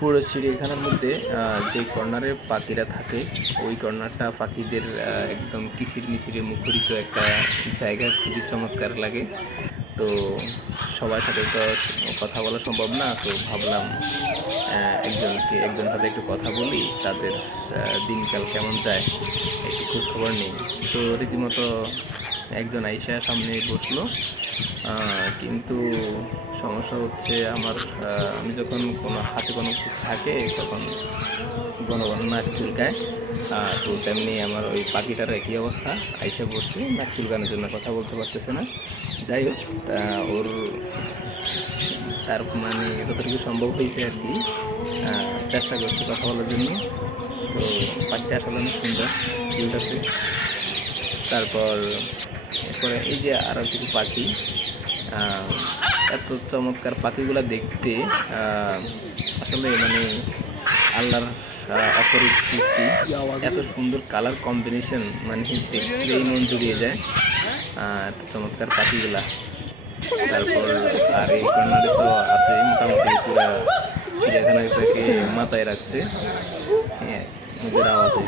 পুরো চিড়িয়াখানার মধ্যে যে কর্নারে পাখিরা থাকে ওই কর্নারটা পাখিদের একদম কিচিরমিচিরে মুখরিত একটা জায়গা, খুবই চমৎকার লাগে। তো সবার সাথে তো কথা বলা সম্ভব না, তো ভাবলাম একজনের সাথে একটু কথা বলি, তাদের দিনকাল কেমন যায় একটু খোঁজখবর নেই। তো রীতিমতো একজন আইসা সামনে বসলো, কিন্তু সমস্যা হচ্ছে আমার আমি যখন কোনো হাতে কোনো কিছু থাকে তখন ঘন ঘন নাক চুলকায়। তো তেমনি আমার ওই পাখিটার একই অবস্থা, আইসা বসছে, নাক চুলকানোর জন্য কথা বলতে পারতেছে না। যাই হোক, ওর তার মানে যতটুকু সম্ভব হয়েছে আর কি, চেষ্টা করছে কথা বলার জন্য। তো পাখিটা আসলে অনেক সুন্দর, কিউট আছে। তারপর এরপরে এই যে আরও কিছু পাখি, এত চমৎকার পাখিগুলো দেখতে, আসলে মানে আল্লাহর অপরূপ সৃষ্টি, এত সুন্দর কালার কম্বিনেশন, মানে দেখলেই মন জুড়িয়ে যায়। এত চমৎকার পাখিগুলা। তারপর আর এই কর্নারে তো আছে মোটামুটি পুরা চিড়িয়াখানাটাকে মাথায় রাখছে, হ্যাঁ, ওদের আওয়াজে।